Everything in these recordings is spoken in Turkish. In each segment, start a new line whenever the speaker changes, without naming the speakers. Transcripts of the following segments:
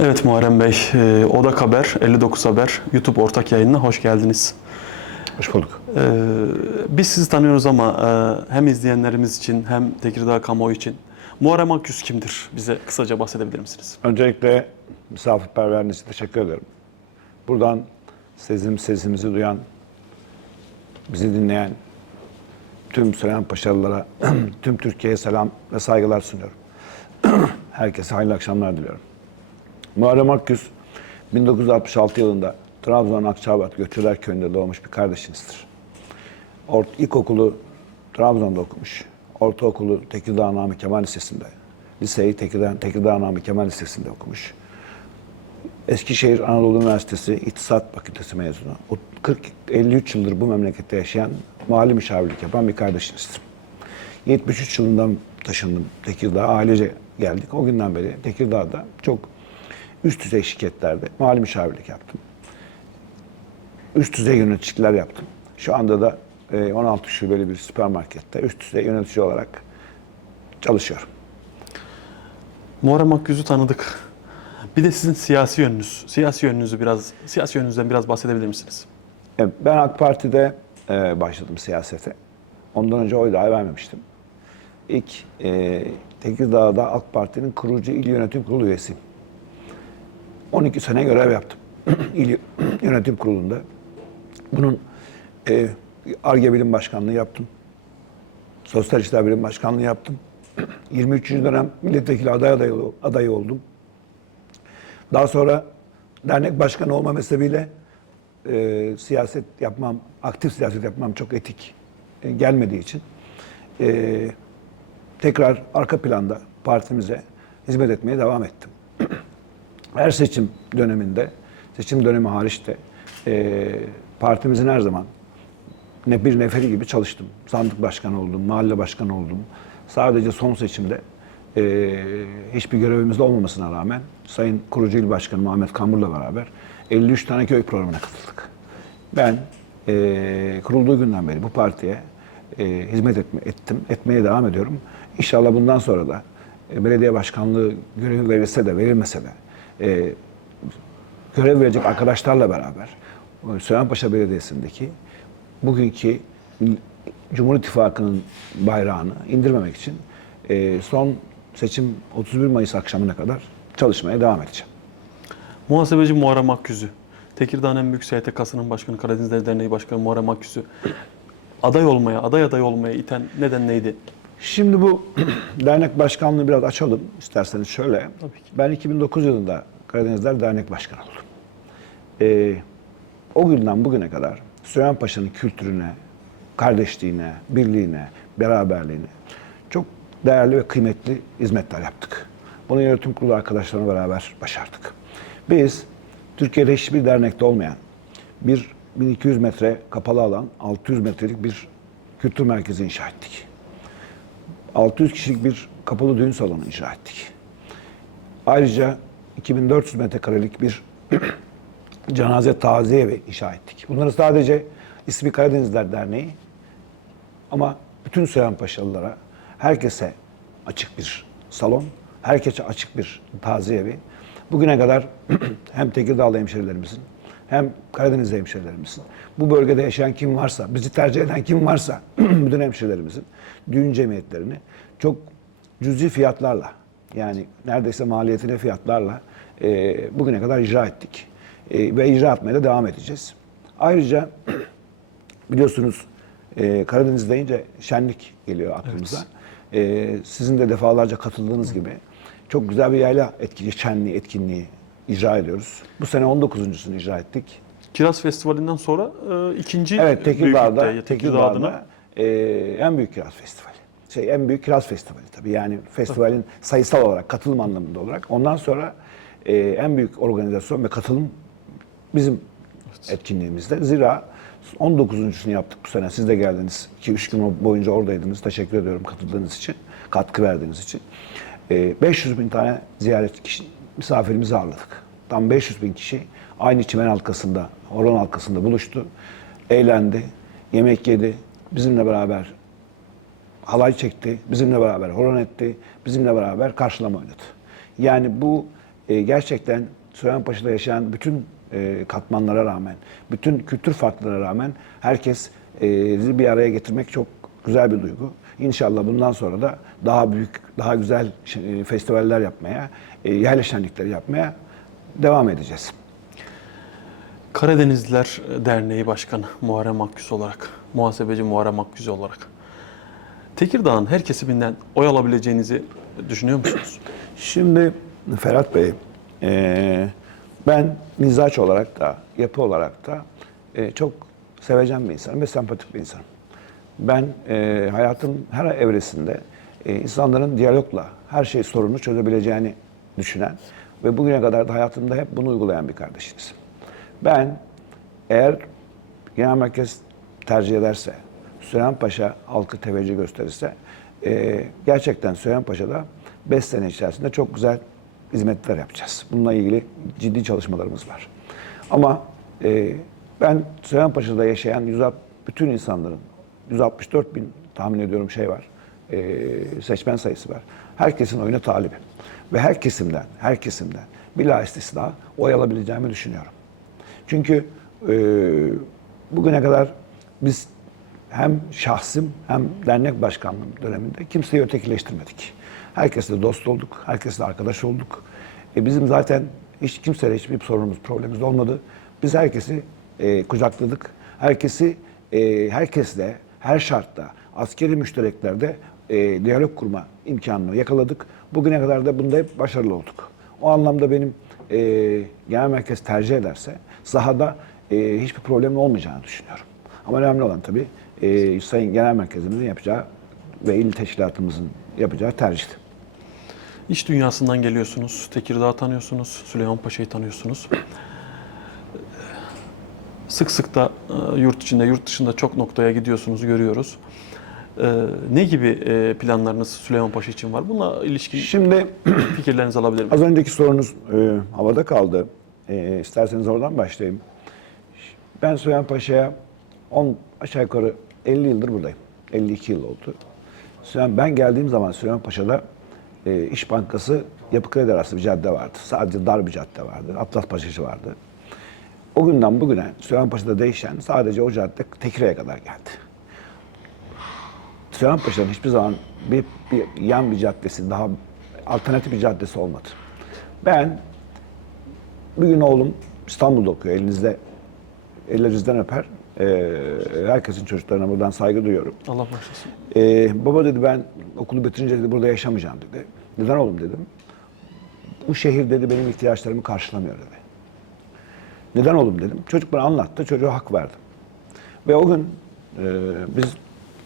Evet Muharrem Bey, e, Odak Haber, 59 Haber YouTube ortak yayınına hoş geldiniz.
Hoş bulduk.
E, Biz sizi tanıyoruz ama e, hem izleyenlerimiz için hem Tekirdağ kamuoyu için Muharrem Akyüz kimdir? Bize kısaca bahsedebilir misiniz?
Öncelikle misafirperverliğiniz için teşekkür ederim. Buradan sesimiz, sesimizi duyan, bizi dinleyen tüm Süleyman Paşalılara, tüm Türkiye'ye selam ve saygılar sunuyorum. Herkese hayırlı akşamlar diliyorum. Muharrem Akgüz 1966 yılında Trabzon Akçabat Göçüler Köyü'nde doğmuş bir kardeşinizdir. Ort ilkokulu Trabzon'da okumuş. Ortaokulu Tekirdağ Nami Kemal Lisesi'nde. Liseyi Tekirdağ, Tekirdağ Nami Kemal Lisesi'nde okumuş. Eskişehir Anadolu Üniversitesi İktisat Fakültesi mezunu. O 40-53 yıldır bu memlekette yaşayan mali müşavirlik yapan bir kardeşinizdir. 73 yılından taşındım Tekirdağ'a. Ailece geldik. O günden beri Tekirdağ'da çok üst düzey şirketlerde mali müşavirlik yaptım. Üst düzey yöneticiler yaptım. Şu anda da e, 16 şubeli bir süpermarkette üst düzey yönetici olarak çalışıyorum.
Muharrem Akyüz'ü tanıdık. Bir de sizin siyasi yönünüz, siyasi yönünüzü biraz, siyasi yönünüzden biraz bahsedebilir misiniz?
E, Ben AK Parti'de e, başladım siyasete. Ondan önce oy dahi vermemiştim. İlk e, Tekirdağ'da AK Parti'nin kurucu il yönetim kurulu üyesiyim. 12 sene görev yaptım il yönetim kurulunda. Bunun e, ARGE Bilim Başkanlığı yaptım. Sosyal İşler Bilim Başkanlığı yaptım. 23. dönem milletvekili aday adayı, adayı oldum. Daha sonra dernek başkanı olma mezhebiyle e, siyaset yapmam, aktif siyaset yapmam çok etik e, gelmediği için e, tekrar arka planda partimize hizmet etmeye devam ettim. Her seçim döneminde, seçim dönemi hariç de e, partimizin her zaman ne bir neferi gibi çalıştım. Sandık başkanı oldum, mahalle başkanı oldum. Sadece son seçimde e, hiçbir görevimizde olmamasına rağmen Sayın Kurucu İl Başkanı Muhammed Kambur'la beraber 53 tane köy programına katıldık. Ben e, kurulduğu günden beri bu partiye e, hizmet etme, ettim, etmeye devam ediyorum. İnşallah bundan sonra da e, belediye başkanlığı görevi verilse de verilmese de e, görev verecek arkadaşlarla beraber e, Süleymanpaşa Belediyesi'ndeki bugünkü Cumhur İttifakı'nın bayrağını indirmemek için e, son seçim 31 Mayıs akşamına kadar çalışmaya devam edeceğim.
Muhasebeci Muharrem Akyüz'ü, Tekirdağ'ın en büyük STK'sının başkanı, Karadenizler Derneği Başkanı Muharrem Akyüz'ü aday olmaya, aday aday olmaya iten neden neydi?
Şimdi bu dernek başkanlığı biraz açalım isterseniz şöyle.
Tabii ki.
Ben 2009 yılında Karadenizler Dernek Başkanı oldum. Ee, o günden bugüne kadar Süleyman Paşa'nın kültürüne, kardeşliğine, birliğine, beraberliğine çok değerli ve kıymetli hizmetler yaptık. Bunu yönetim kurulu arkadaşlarımla beraber başardık. Biz Türkiye'de hiçbir dernekte olmayan bir 1200 metre kapalı alan, 600 metrelik bir kültür merkezi inşa ettik. 600 kişilik bir kapalı düğün salonu inşa ettik. Ayrıca 2400 metrekarelik bir cenaze taziye evi inşa ettik. Bunları sadece ismi Karadenizler Derneği ama bütün Süleyman Paşalılara, herkese açık bir salon, herkese açık bir taziye evi. Bugüne kadar hem Tekirdağlı hemşerilerimizin hem Karadenizli hemşerilerimizin, bu bölgede yaşayan kim varsa, bizi tercih eden kim varsa bütün hemşerilerimizin düğün cemiyetlerini çok cüzi fiyatlarla yani neredeyse maliyetine fiyatlarla e, bugüne kadar icra ettik. E, ve icra etmeye de devam edeceğiz. Ayrıca biliyorsunuz e, Karadeniz deyince şenlik geliyor aklımıza. E, sizin de defalarca katıldığınız gibi çok güzel bir yayla etkinliği, şenliği, etkinliği icra ediyoruz. Bu sene 19.sunu icra ettik.
Kiraz Festivali'nden sonra e, ikinci
Evet Tekirdağ'da,
büyüklükte, Tekirdağ adına.
Tekirdağ'da e, en büyük kiraz festivali. Şey, en büyük kiraz festivali tabii. Yani festivalin sayısal olarak, katılım anlamında olarak. Ondan sonra e, en büyük organizasyon ve katılım bizim etkinliğimizde. Zira 19.sunu yaptık bu sene. Siz de geldiniz. 2-3 gün boyunca oradaydınız. Teşekkür ediyorum katıldığınız için, katkı verdiğiniz için. E, 500 bin tane ziyaret kişi, misafirimizi ağırladık. Tam 500 bin kişi aynı çimen halkasında, horon halkasında buluştu. Eğlendi, yemek yedi. Bizimle beraber halay çekti, bizimle beraber horon etti, bizimle beraber karşılama oynadı. Yani bu e, gerçekten Süleymanpaşa'da yaşayan bütün e, katmanlara rağmen, bütün kültür farklarına rağmen herkes e, bir araya getirmek çok güzel bir duygu. İnşallah bundan sonra da daha büyük, daha güzel e, festivaller yapmaya, e, yerleşenlikleri yapmaya devam edeceğiz.
Karadenizliler Derneği Başkanı Muharrem Akgüz olarak, muhasebeci Muharrem Akgüz olarak Tekirdağ'ın her kesiminden oy alabileceğinizi düşünüyor musunuz?
Şimdi Ferhat Bey, e, ben mizaç olarak da, yapı olarak da e, çok sevecen bir insanım ve sempatik bir insanım. Ben e, hayatın her evresinde e, insanların diyalogla her şey sorunu çözebileceğini düşünen ve bugüne kadar da hayatımda hep bunu uygulayan bir kardeşiniz. Ben eğer genel merkez tercih ederse, Süleyman Paşa halkı teveccüh gösterirse, e, gerçekten Süleyman Paşa'da 5 sene içerisinde çok güzel hizmetler yapacağız. Bununla ilgili ciddi çalışmalarımız var. Ama e, ben Süleyman Paşa'da yaşayan 160 bütün insanların 164 bin tahmin ediyorum şey var, e, seçmen sayısı var. Herkesin oyuna talibim. Ve her kesimden, her kesimden bila istisna oy alabileceğimi düşünüyorum. Çünkü e, bugüne kadar biz hem şahsım hem dernek başkanlığım döneminde kimseyi ötekileştirmedik. Herkesle dost olduk, herkesle arkadaş olduk. E, bizim zaten hiç kimseyle hiçbir sorunumuz, problemimiz olmadı. Biz herkesi e, kucakladık. Herkesi, e, herkesle, her şartta, askeri müştereklerde e, diyalog kurma imkanını yakaladık. Bugüne kadar da bunda hep başarılı olduk. O anlamda benim e, genel merkez tercih ederse sahada e, hiçbir problemin olmayacağını düşünüyorum. Ama önemli olan tabii e, Sayın Genel Merkezimizin yapacağı ve il teşkilatımızın yapacağı tercihti.
İş dünyasından geliyorsunuz, Tekirdağ'ı tanıyorsunuz, Süleyman Paşa'yı tanıyorsunuz. Sık sık da e, yurt içinde, yurt dışında çok noktaya gidiyorsunuz, görüyoruz. E, Ne gibi e, planlarınız Süleyman Paşa için var? Bununla ilişkin
Şimdi
fikirlerinizi alabilir miyim?
az önceki sorunuz e, havada kaldı. E, isterseniz oradan başlayayım. Ben Süleyman Paşa'ya 10 aşağı yukarı 50 yıldır buradayım. 52 yıl oldu. Süleyman, ben geldiğim zaman Süleyman Paşa'da e, İş Bankası Yapı Kredi arası bir cadde vardı. Sadece dar bir cadde vardı. Atlas Paşacı vardı. O günden bugüne Süleyman Paşa'da değişen sadece o cadde Tekire'ye kadar geldi. Süleyman Paşa'nın hiçbir zaman bir, bir yan bir caddesi, daha alternatif bir caddesi olmadı. Ben bir gün oğlum İstanbul'da okuyor. Elinizde, ellerinizden öper. Ee, herkesin çocuklarına buradan saygı duyuyorum.
Allah başlasın.
Ee, baba dedi ben okulu bitirince dedi burada yaşamayacağım dedi. Neden oğlum dedim. Bu şehir dedi benim ihtiyaçlarımı karşılamıyor dedi. Neden oğlum dedim. Çocuk bana anlattı. Çocuğa hak verdim. Ve o gün e, biz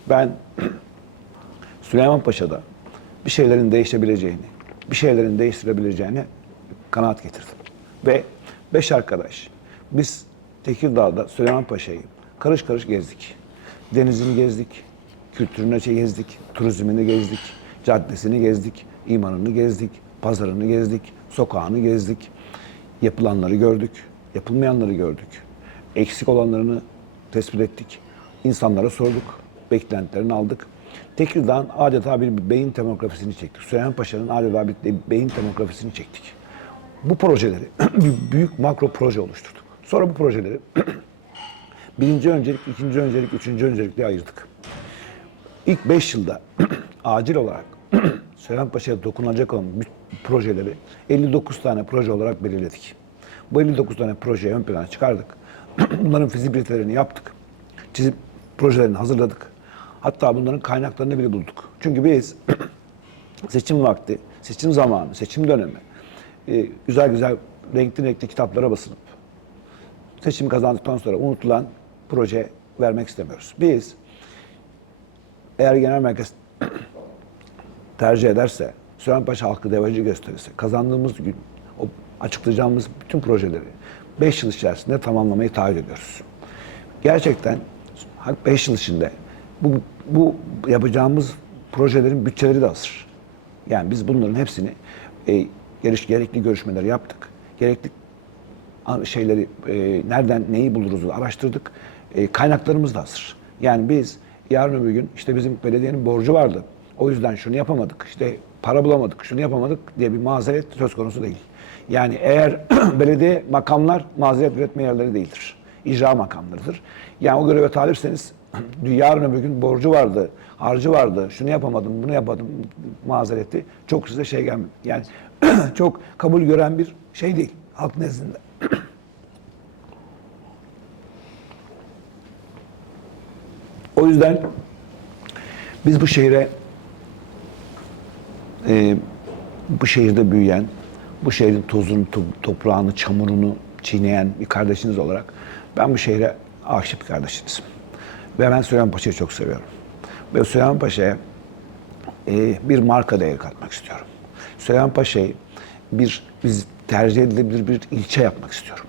ben Süleyman Paşa'da bir şeylerin değişebileceğini, bir şeylerin değiştirebileceğini kanaat getirdim. Ve beş arkadaş biz Tekirdağ'da Süleyman Paşa'yı karış karış gezdik. Denizini gezdik, kültürünü gezdik, turizmini gezdik, caddesini gezdik, imanını gezdik, pazarını gezdik, sokağını gezdik. Yapılanları gördük, yapılmayanları gördük. Eksik olanlarını tespit ettik. İnsanlara sorduk, beklentilerini aldık. Tekirdağ'ın adeta bir beyin tomografisini çektik. Süleyman Paşa'nın adeta bir beyin tomografisini çektik. Bu projeleri büyük makro proje oluşturduk. Sonra bu projeleri birinci öncelik, ikinci öncelik, üçüncü öncelik diye ayırdık. İlk 5 yılda acil olarak Süleyman Paşa'ya dokunacak olan projeleri 59 tane proje olarak belirledik. Bu 59 tane projeyi ön plana çıkardık. Bunların fizibilitelerini yaptık. Çizip projelerini hazırladık. Hatta bunların kaynaklarını bile bulduk. Çünkü biz seçim vakti, seçim zamanı, seçim dönemi e, güzel güzel renkli renkli kitaplara basılıp seçim kazandıktan sonra unutulan proje vermek istemiyoruz. Biz eğer genel merkez tercih ederse, Süleyman Paşa halkı devacı gösterirse, kazandığımız gün o açıklayacağımız bütün projeleri 5 yıl içerisinde tamamlamayı taahhüt ediyoruz. Gerçekten 5 yıl içinde bu, bu yapacağımız projelerin bütçeleri de hazır. Yani biz bunların hepsini e, geriş, gerekli görüşmeler yaptık. Gerekli şeyleri e, nereden neyi buluruz araştırdık. E, kaynaklarımız da hazır. Yani biz yarın öbür gün işte bizim belediyenin borcu vardı. O yüzden şunu yapamadık. İşte para bulamadık, şunu yapamadık diye bir mazeret söz konusu değil. Yani eğer belediye makamlar mazeret üretme yerleri değildir. İcra makamlarıdır. Yani o göreve talipseniz yarın öbür gün borcu vardı, harcı vardı, şunu yapamadım, bunu yapamadım mazereti çok size şey gelmedi. Yani çok kabul gören bir şey değil halk nezdinde. O yüzden biz bu şehre e, bu şehirde büyüyen, bu şehrin tozunu, to- toprağını, çamurunu çiğneyen bir kardeşiniz olarak ben bu şehre aşık bir kardeşinizim. Ve ben Süleyman Paşa'yı çok seviyorum. Ve Süleyman Paşa'ya e, bir marka değeri katmak istiyorum. Süleyman Paşa'yı bir biz tercih edilebilir bir ilçe yapmak istiyorum.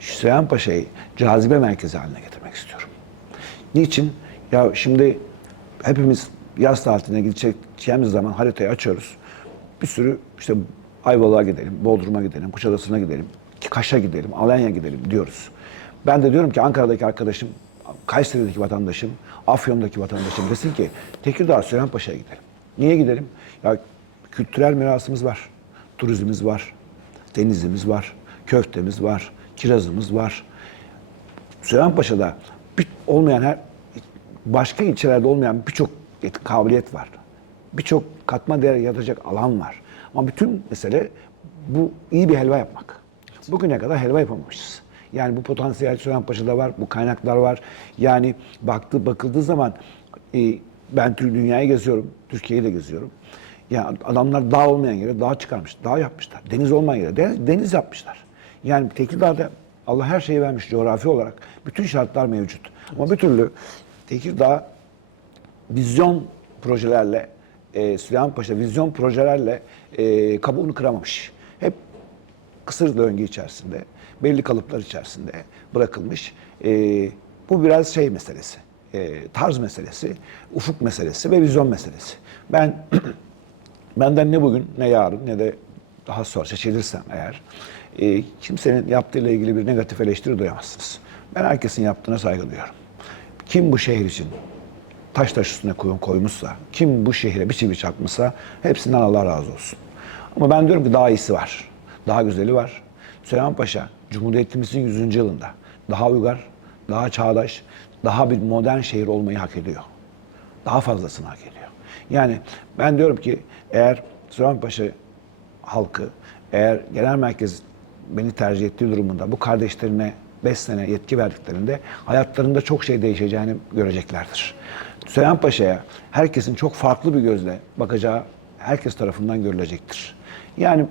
Süleyman Paşa'yı cazibe merkezi haline getirmek istiyorum. Niçin? Ya şimdi hepimiz yaz tatiline gideceğimiz zaman haritayı açıyoruz. Bir sürü işte Ayvalık'a gidelim, Bodrum'a gidelim, Kuşadası'na gidelim, Kaş'a gidelim, Alanya gidelim diyoruz. Ben de diyorum ki Ankara'daki arkadaşım, Kayseri'deki vatandaşım, Afyon'daki vatandaşım desin ki Tekirdağ Süleyman Paşa'ya gidelim. Niye gidelim? Ya kültürel mirasımız var, turizmimiz var, denizimiz var, köftemiz var, kirazımız var. Süleymanpaşa'da olmayan her başka ilçelerde olmayan birçok et- kabiliyet var. Birçok katma değer yaratacak alan var. Ama bütün mesele bu iyi bir helva yapmak. Bugüne kadar helva yapamamışız. Yani bu potansiyel Süleymanpaşa'da var, bu kaynaklar var. Yani baktı bakıldığı zaman e, ben tüm dünyayı geziyorum, Türkiye'yi de geziyorum. Yani adamlar dağ olmayan yere dağ çıkarmış, dağ yapmışlar. Deniz olmayan yere deniz, deniz yapmışlar. Yani Tekirdağ'da Allah her şeyi vermiş coğrafi olarak. Bütün şartlar mevcut. Ama bir türlü Tekirdağ vizyon projelerle, e, Süleymanpaşa vizyon projelerle e, kabuğunu kıramamış. Hep kısır döngü içerisinde, belli kalıplar içerisinde bırakılmış. E, bu biraz şey meselesi, e, tarz meselesi, ufuk meselesi ve vizyon meselesi. Ben benden ne bugün ne yarın ne de daha sonra seçilirsem eğer e, kimsenin yaptığıyla ilgili bir negatif eleştiri duyamazsınız. Ben herkesin yaptığına saygı duyuyorum. Kim bu şehir için taş taş üstüne koyun koymuşsa, kim bu şehre bir çivi çakmışsa hepsinden Allah razı olsun. Ama ben diyorum ki daha iyisi var. Daha güzeli var. Süleyman Paşa Cumhuriyetimizin 100. yılında daha uygar, daha çağdaş, daha bir modern şehir olmayı hak ediyor. Daha fazlasını hak ediyor. Yani ben diyorum ki eğer Süleyman Paşa halkı eğer genel merkez beni tercih ettiği durumunda bu kardeşlerine 5 sene yetki verdiklerinde hayatlarında çok şey değişeceğini göreceklerdir. Süleyman Paşa'ya herkesin çok farklı bir gözle bakacağı herkes tarafından görülecektir. Yani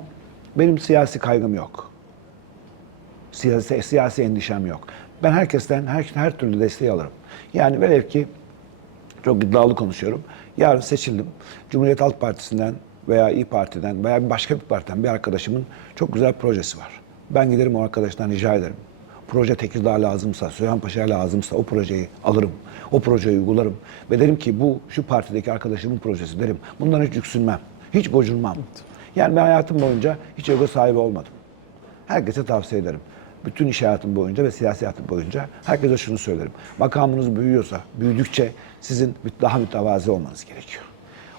benim siyasi kaygım yok. Siyasi, siyasi endişem yok. Ben herkesten her, her türlü desteği alırım. Yani velev ki çok iddialı konuşuyorum. Yarın seçildim. Cumhuriyet Halk Partisi'nden veya İyi Parti'den veya başka bir partiden bir arkadaşımın çok güzel projesi var. Ben giderim o arkadaştan rica ederim. Proje Tekirdağ lazımsa, Süleymanpaşa lazımsa o projeyi alırım. O projeyi uygularım. Ve derim ki bu şu partideki arkadaşımın projesi derim. Bundan hiç yüksünmem. Hiç gocunmam. Yani ben hayatım boyunca hiç ego sahibi olmadım. Herkese tavsiye ederim. Bütün iş hayatım boyunca ve siyasi hayatım boyunca herkese şunu söylerim. Makamınız büyüyorsa, büyüdükçe sizin daha mütevazi olmanız gerekiyor.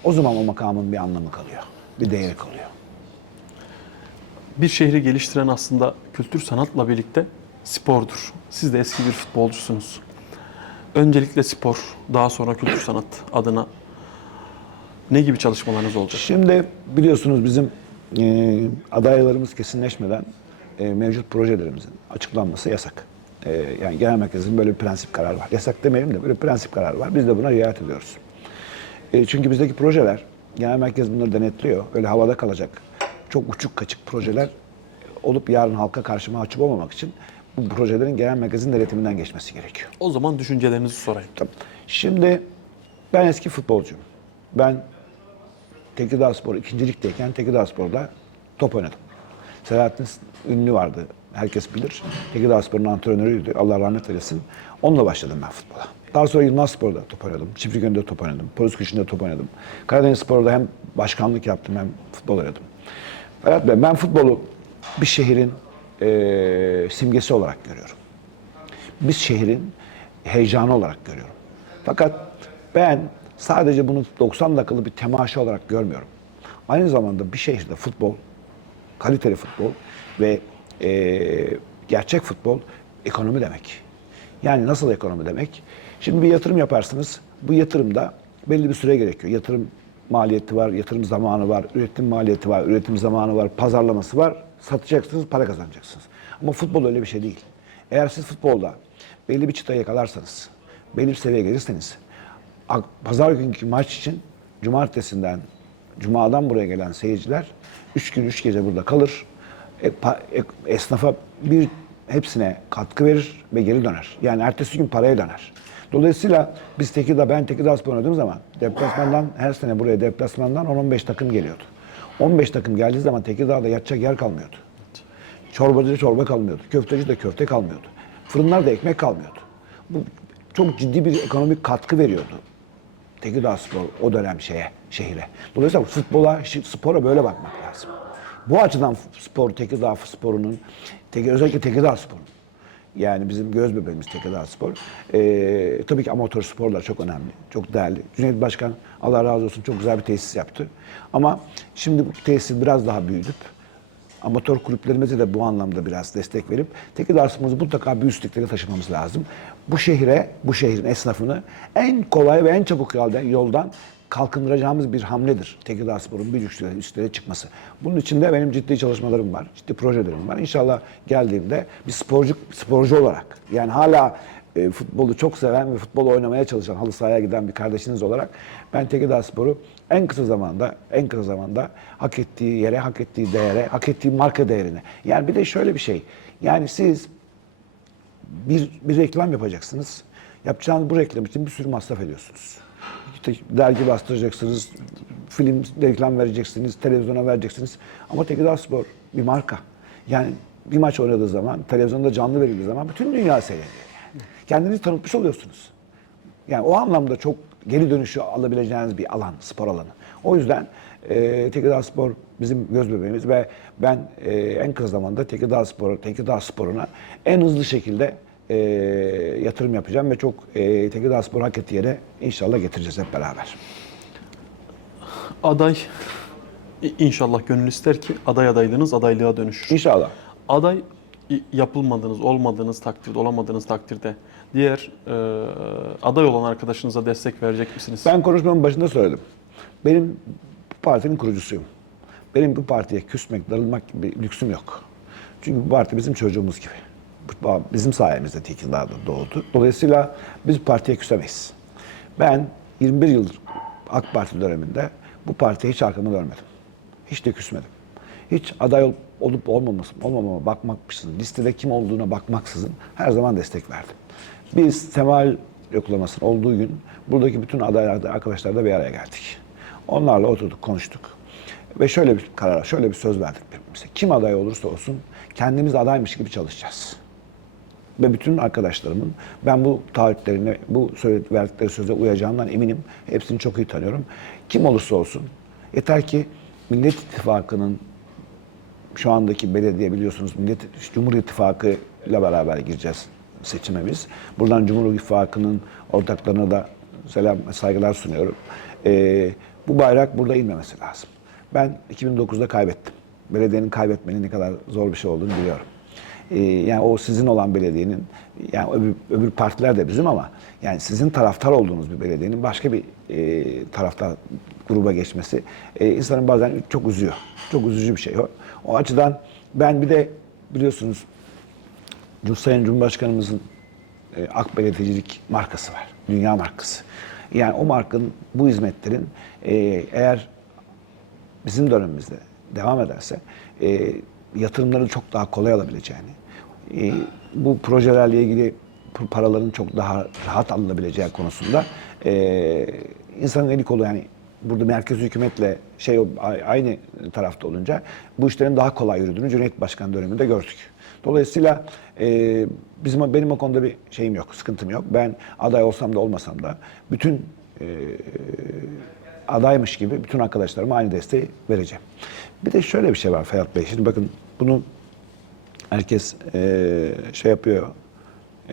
O zaman o makamın bir anlamı kalıyor. Bir değeri kalıyor.
Bir şehri geliştiren aslında kültür sanatla birlikte spordur. Siz de eski bir futbolcusunuz. Öncelikle spor, daha sonra kültür sanat adına ne gibi çalışmalarınız olacak?
Şimdi biliyorsunuz bizim e, adaylarımız kesinleşmeden e, mevcut projelerimizin açıklanması yasak. E, yani genel merkezin böyle bir prensip kararı var. Yasak demeyelim de böyle bir prensip kararı var. Biz de buna riayet ediyoruz. E, çünkü bizdeki projeler, genel merkez bunları denetliyor. Öyle havada kalacak. Çok uçuk kaçık projeler olup yarın halka karşı mahcup olmamak için bu projelerin genel merkezin denetiminden geçmesi gerekiyor.
O zaman düşüncelerinizi sorayım.
Tabii. Şimdi ben eski futbolcuyum. Ben Tekirdağ Spor ikinci ligdeyken Tekirdağ Spor'da top oynadım. Selahattin Ünlü vardı. Herkes bilir. Tekirdağ Spor'un antrenörüydü. Allah rahmet eylesin. Onunla başladım ben futbola. Daha sonra Yılmaz Spor'da top oynadım. Çiftliköy'ünde top oynadım. Polis Kuşu'nda top oynadım. Karadeniz Spor'da hem başkanlık yaptım hem futbol oynadım. Ferhat Bey ben futbolu bir şehrin eee, simgesi olarak görüyorum biz şehrin heyecanı olarak görüyorum. Fakat ben sadece bunu 90 dakikalık bir temaşa olarak görmüyorum. Aynı zamanda bir şehirde futbol, kaliteli futbol Ve e, gerçek futbol ekonomi demek. Yani nasıl ekonomi demek? Şimdi bir yatırım yaparsınız. Bu yatırımda belli bir süre gerekiyor. Yatırım maliyeti var, yatırım zamanı var, üretim maliyeti var, üretim zamanı var, pazarlaması var. Satacaksınız, para kazanacaksınız. Ama futbol öyle bir şey değil. Eğer siz futbolda belli bir çıtayı yakalarsanız, belli bir seviyeye gelirseniz, pazar günkü maç için cumartesinden, cumadan buraya gelen seyirciler 3 gün 3 gece burada kalır. E, e- esnafa bir hepsine katkı verir ve geri döner. Yani ertesi gün paraya döner. Dolayısıyla biz Tekirdağ, ben Tekirdağ Spor oynadığım zaman deplasmandan her sene buraya deplasmandan 10-15 takım geliyordu. 15 takım geldiği zaman Tekirdağ'da yatacak yer kalmıyordu. Çorbacı çorba kalmıyordu. Köfteci de köfte kalmıyordu. Fırınlarda ekmek kalmıyordu. Bu çok ciddi bir ekonomik katkı veriyordu. Tekirdağ Spor o dönem şeye, şehire. Dolayısıyla futbola, spora böyle bakmak lazım. Bu açıdan spor, Tekirdağ sporunun, özellikle Tekirdağ sporunun, yani bizim göz bebeğimiz Tekirdağ Spor. Ee, tabii ki amatör sporlar çok önemli, çok değerli. Cüneyt Başkan Allah razı olsun çok güzel bir tesis yaptı. Ama şimdi bu tesis biraz daha büyüdüp amatör kulüplerimize de bu anlamda biraz destek verip Tekirdağ Spor'umuzu mutlaka bir üstlüklere taşımamız lazım. Bu şehre, bu şehrin esnafını en kolay ve en çabuk yoldan kalkındıracağımız bir hamledir. Tekirdağ Spor'un bir üstlere, üstlere çıkması. Bunun için de benim ciddi çalışmalarım var, ciddi projelerim var. İnşallah geldiğimde bir sporcu sporcu olarak yani hala e, futbolu çok seven ve futbol oynamaya çalışan, halı sahaya giden bir kardeşiniz olarak ben Tekirdağ Spor'u en kısa zamanda, en kısa zamanda hak ettiği yere, hak ettiği değere, hak ettiği marka değerine. Yani bir de şöyle bir şey. Yani siz bir, bir reklam yapacaksınız. Yapacağınız bu reklam için bir sürü masraf ediyorsunuz. Dergi bastıracaksınız, film reklam vereceksiniz, televizyona vereceksiniz. Ama Tekirdağ Spor bir marka. Yani bir maç oynadığı zaman, televizyonda canlı verildiği zaman bütün dünya seyrediyor. Kendinizi tanıtmış oluyorsunuz. Yani o anlamda çok geri dönüşü alabileceğiniz bir alan, spor alanı. O yüzden e, Tekirdağ Spor bizim göz bebeğimiz ve ben e, en kısa zamanda Tekirdağ Spor, Tekirdağ Spor'una en hızlı şekilde e, yatırım yapacağım ve çok e, Tekirdağ Spor hak ettiği yere inşallah getireceğiz hep beraber.
Aday inşallah gönül ister ki aday adaylığınız adaylığa dönüşür.
İnşallah.
Aday yapılmadığınız, olmadığınız takdirde, olamadığınız takdirde diğer e, aday olan arkadaşınıza destek verecek misiniz?
Ben konuşmamın başında söyledim. Benim bu partinin kurucusuyum. Benim bu partiye küsmek, darılmak gibi lüksüm yok. Çünkü bu parti bizim çocuğumuz gibi. Bu- Bizim sayemizde Tekirdağ'da doğdu. Dolayısıyla biz partiye küsemeyiz. Ben 21 yıldır AK Parti döneminde bu partiye hiç arkamı dönmedim. Hiç de küsmedim. Hiç aday ol- olup olmaması, olmamama bakmaksızın, listede kim olduğuna bakmaksızın her zaman destek verdim. Biz Temal yoklamasının olduğu gün buradaki bütün adaylar da arkadaşlar da bir araya geldik. Onlarla oturduk, konuştuk. Ve şöyle bir karar, şöyle bir söz verdik birbirimize. Kim aday olursa olsun kendimiz adaymış gibi çalışacağız. Ve bütün arkadaşlarımın ben bu taahhütlerine, bu verdikleri söze uyacağımdan eminim. Hepsini çok iyi tanıyorum. Kim olursa olsun yeter ki Millet İttifakı'nın şu andaki belediye biliyorsunuz Millet Cumhur İttifakı ile beraber gireceğiz seçime. Buradan Cumhur İttifakı'nın ortaklarına da selam saygılar sunuyorum. Ee, bu bayrak burada inmemesi lazım. Ben 2009'da kaybettim. Belediyenin kaybetmenin ne kadar zor bir şey olduğunu biliyorum. Ee, yani o sizin olan belediyenin, yani öbür, öbür partiler de bizim ama yani sizin taraftar olduğunuz bir belediyenin başka bir e, taraftar gruba geçmesi e, insanın bazen çok üzüyor. Çok üzücü bir şey o. O açıdan ben bir de biliyorsunuz Sayın Cumhurbaşkanımızın e, AK Belediyecilik markası var. Dünya markası. Yani o markanın bu hizmetlerin e, eğer bizim dönemimizde devam ederse e, yatırımları çok daha kolay alabileceğini, e, bu projelerle ilgili paraların çok daha rahat alınabileceği konusunda e, insanın eli kolu yani burada merkez hükümetle şey aynı tarafta olunca bu işlerin daha kolay yürüdüğünü Cüneyt Başkan döneminde gördük. Dolayısıyla e, bizim benim o konuda bir şeyim yok, sıkıntım yok. Ben aday olsam da olmasam da bütün e, adaymış gibi bütün arkadaşlarıma aynı desteği vereceğim. Bir de şöyle bir şey var Ferhat Bey. Şimdi bakın bunu herkes eee, şey yapıyor.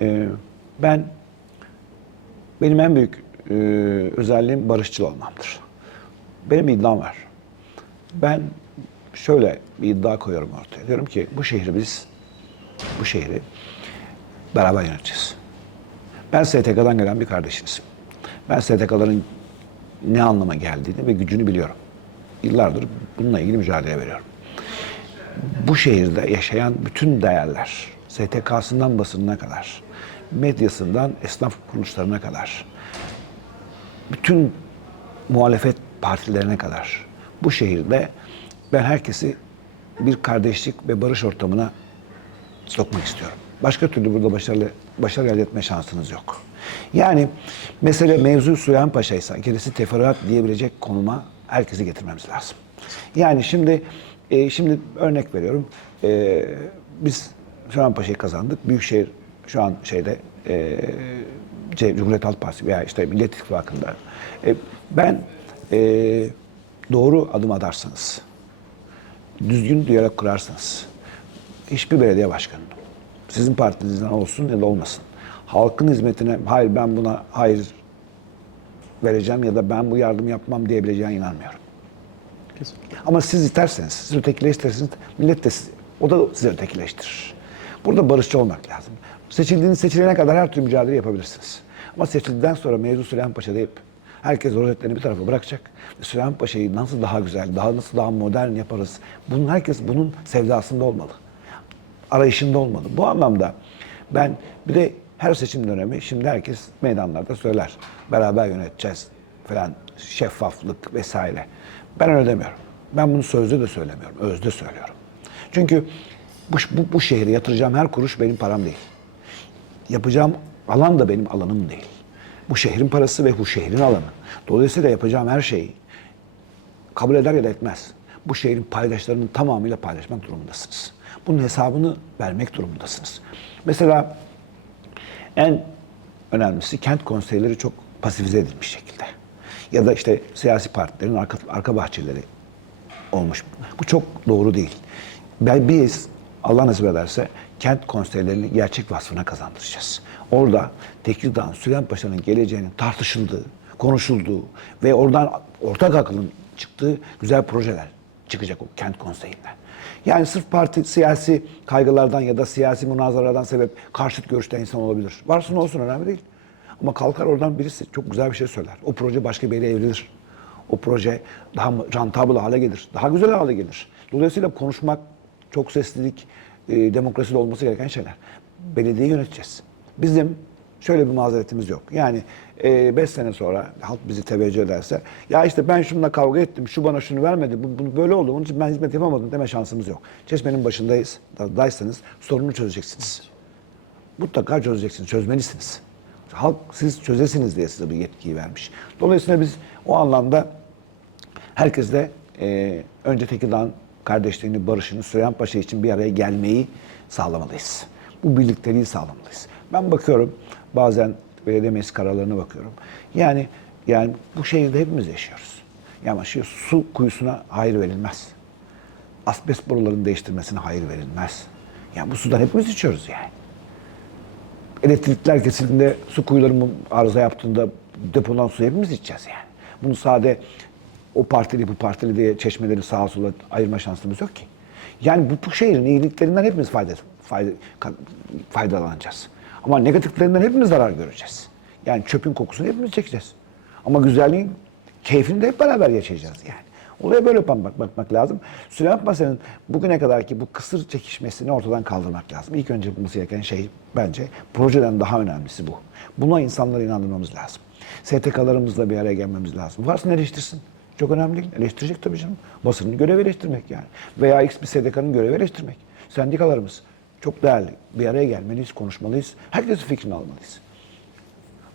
Eee, ben benim en büyük eee, özelliğim barışçıl olmamdır. Benim iddiam var. Ben şöyle bir iddia koyuyorum ortaya. Diyorum ki bu şehri biz, bu şehri beraber yöneteceğiz. Ben STK'dan gelen bir kardeşinizim. Ben STK'ların ne anlama geldiğini ve gücünü biliyorum. Yıllardır bununla ilgili mücadele veriyorum. Bu şehirde yaşayan bütün değerler, STK'sından basınına kadar, medyasından esnaf kuruluşlarına kadar, bütün muhalefet partilerine kadar bu şehirde ben herkesi bir kardeşlik ve barış ortamına sokmak istiyorum. Başka türlü burada başarılı başarı elde etme şansınız yok. Yani mesele mevzu Süleyman Paşa ise teferruat diyebilecek konuma herkesi getirmemiz lazım. Yani şimdi e, şimdi örnek veriyorum. E, biz Süleyman Paşa'yı kazandık. Büyükşehir şu an şeyde e, Cumhuriyet Halk Partisi veya işte Millet İttifakı'nda. E, ben e, doğru adım atarsanız, düzgün diyalog kurarsanız, hiçbir belediye başkanı sizin partinizden olsun ya da olmasın. Halkın hizmetine hayır ben buna hayır vereceğim ya da ben bu yardım yapmam diyebileceğine inanmıyorum.
Kesinlikle.
Ama siz iterseniz, siz ötekileştirirseniz millet de sizi, o da sizi ötekileştirir. Burada barışçı olmak lazım. Seçildiğiniz seçilene kadar her türlü mücadele yapabilirsiniz. Ama seçildikten sonra mevzu Süleyman Paşa deyip herkes rozetlerini bir tarafa bırakacak. Ve Süleyman Paşa'yı nasıl daha güzel, daha nasıl daha modern yaparız? Bunun herkes bunun sevdasında olmalı. Arayışında olmalı. Bu anlamda ben bir de her seçim dönemi şimdi herkes meydanlarda söyler. Beraber yöneteceğiz falan şeffaflık vesaire. Ben öyle demiyorum. Ben bunu sözde de söylemiyorum, özde söylüyorum. Çünkü bu, bu, bu şehre yatıracağım her kuruş benim param değil. Yapacağım alan da benim alanım değil. Bu şehrin parası ve bu şehrin alanı. Dolayısıyla yapacağım her şeyi kabul eder ya da etmez. Bu şehrin paydaşlarının tamamıyla paylaşmak durumundasınız. Bunun hesabını vermek durumundasınız. Mesela en önemlisi kent konseyleri çok pasifize edilmiş şekilde. Ya da işte siyasi partilerin arka, arka bahçeleri olmuş. Bu çok doğru değil. Ben biz Allah nasip ederse kent konseylerini gerçek vasfına kazandıracağız. Orada Tekirdağ, Süleyman Paşa'nın geleceğinin tartışıldığı, konuşulduğu ve oradan ortak akılın çıktığı güzel projeler çıkacak o kent konseyinden. Yani sırf parti siyasi kaygılardan ya da siyasi münazaralardan sebep karşıt görüşte insan olabilir. Varsın olsun önemli değil. Ama kalkar oradan birisi çok güzel bir şey söyler. O proje başka bir yere evrilir. O proje daha rentable hale gelir. Daha güzel hale gelir. Dolayısıyla konuşmak, çok seslilik, e, demokraside olması gereken şeyler. Belediyeyi yöneteceğiz. Bizim şöyle bir mazeretimiz yok. Yani 5 sene sonra halk bizi teveccüh ederse ya işte ben şununla kavga ettim, şu bana şunu vermedi, bu, bu böyle oldu, onun için ben hizmet yapamadım deme şansımız yok. Çeşmenin başındayız, daysanız sorunu çözeceksiniz. Mutlaka çözeceksiniz, çözmelisiniz. Halk siz çözesiniz diye size bir yetkiyi vermiş. Dolayısıyla biz o anlamda herkes de e, önce Tekirdağ'ın kardeşliğini, barışını Süleyman Paşa için bir araya gelmeyi sağlamalıyız. Bu birlikteliği sağlamalıyız. Ben bakıyorum bazen belediye meclis kararlarına bakıyorum. Yani yani bu şehirde hepimiz yaşıyoruz. Yani şu su kuyusuna hayır verilmez. Asbest borularının değiştirmesine hayır verilmez. Yani bu sudan hepimiz içiyoruz yani. Elektrikler kesildiğinde su kuyuları mı arıza yaptığında depodan su hepimiz içeceğiz yani. Bunu sade o partili bu partili diye çeşmeleri sağa sola ayırma şansımız yok ki. Yani bu, bu şehrin iyiliklerinden hepimiz fayda, fayda, faydalanacağız. Ama negatiflerinden hepimiz zarar göreceğiz. Yani çöpün kokusunu hepimiz çekeceğiz. Ama güzelliğin keyfini de hep beraber yaşayacağız yani. Olaya böyle bak, bakmak lazım. Süleyman Paşa'nın bugüne kadarki bu kısır çekişmesini ortadan kaldırmak lazım. İlk önce yapılması gereken şey bence projeden daha önemlisi bu. Buna insanları inandırmamız lazım. STK'larımızla bir araya gelmemiz lazım. Varsın eleştirsin. Çok önemli. Eleştirecek tabii canım. Basının görevi eleştirmek yani. Veya X bir STK'nın görevi eleştirmek. Sendikalarımız çok değerli. Bir araya gelmeliyiz, konuşmalıyız. Herkesin fikrini almalıyız.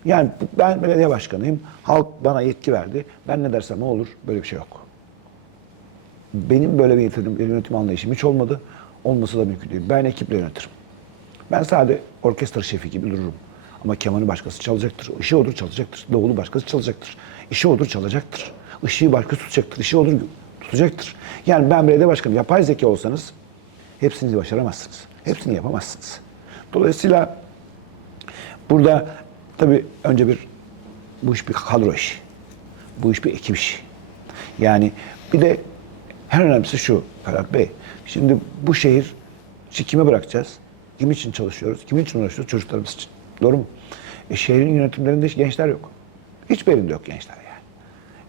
Yani ben belediye başkanıyım. Halk bana yetki verdi. Ben ne dersem o olur. Böyle bir şey yok. Benim böyle bir bir yönetim anlayışım hiç olmadı. Olması da mümkün değil. Ben ekiple yönetirim. Ben sadece orkestra şefi gibi dururum. Ama kemanı başkası çalacaktır. Işığı odur çalacaktır. Davulu başkası çalacaktır. İşi odur çalacaktır. Işığı başkası tutacaktır. İşi odur tutacaktır. Yani ben belediye başkanı yapay zeka olsanız hepsini başaramazsınız. Hepsini yapamazsınız. Dolayısıyla burada tabii önce bir bu iş bir kadro işi. Bu iş bir ekip işi. Yani bir de En önemlisi şu Ferhat Bey. Şimdi bu şehir işi kime bırakacağız? Kim için çalışıyoruz? Kimin için uğraşıyoruz? Çocuklarımız için. Doğru mu? E, şehrin yönetimlerinde hiç gençler yok. Hiçbir yerinde yok gençler yani.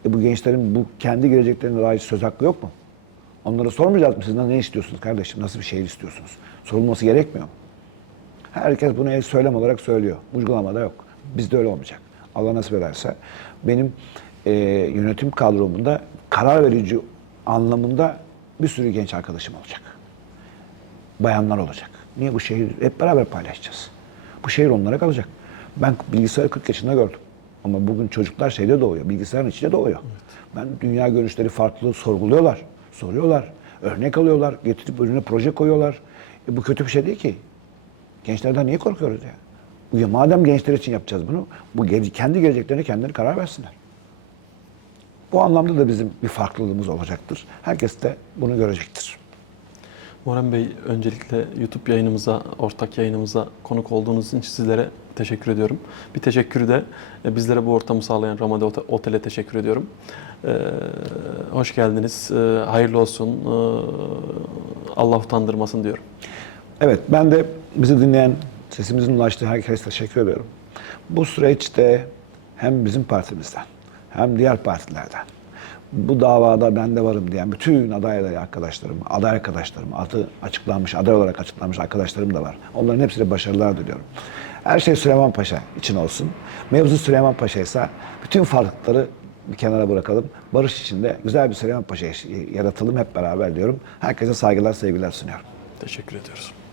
E, bu gençlerin bu kendi geleceklerine dair söz hakkı yok mu? Onlara sormayacağız mı? Siz ne istiyorsunuz kardeşim? Nasıl bir şehir istiyorsunuz? Sorulması gerekmiyor mu? Herkes bunu el söylem olarak söylüyor. Uygulamada yok. Bizde öyle olmayacak. Allah nasip ederse benim e, yönetim kadromunda karar verici anlamında bir sürü genç arkadaşım olacak. Bayanlar olacak. Niye bu şehir hep beraber paylaşacağız? Bu şehir onlara kalacak. Ben bilgisayarı 40 yaşında gördüm. Ama bugün çocuklar şeyde doğuyor, bilgisayarın içinde doğuyor. Ben dünya görüşleri farklı sorguluyorlar, soruyorlar, örnek alıyorlar, getirip önüne proje koyuyorlar. E bu kötü bir şey değil ki. Gençlerden niye korkuyoruz ya? Bu ya madem gençler için yapacağız bunu, bu kendi geleceklerine kendileri karar versinler. Bu anlamda da bizim bir farklılığımız olacaktır. Herkes de bunu görecektir.
Muharrem Bey öncelikle YouTube yayınımıza, ortak yayınımıza konuk olduğunuz için sizlere teşekkür ediyorum. Bir teşekkürü de e, bizlere bu ortamı sağlayan Ramada Ote- Otel'e teşekkür ediyorum. Ee, hoş geldiniz. Ee, hayırlı olsun. Ee, Allah utandırmasın diyorum.
Evet, ben de bizi dinleyen, sesimizin ulaştığı herkese teşekkür ediyorum. Bu süreçte hem bizim partimizden hem diğer partilerden bu davada ben de varım diyen bütün aday aday arkadaşlarım, aday arkadaşlarım, adı açıklanmış, aday olarak açıklanmış arkadaşlarım da var. Onların hepsine başarılar diliyorum. Her şey Süleyman Paşa için olsun. Mevzu Süleyman Paşa ise bütün farklılıkları bir kenara bırakalım. Barış içinde güzel bir Süleyman Paşa yaratalım hep beraber diyorum. Herkese saygılar, sevgiler sunuyorum.
Teşekkür ediyoruz.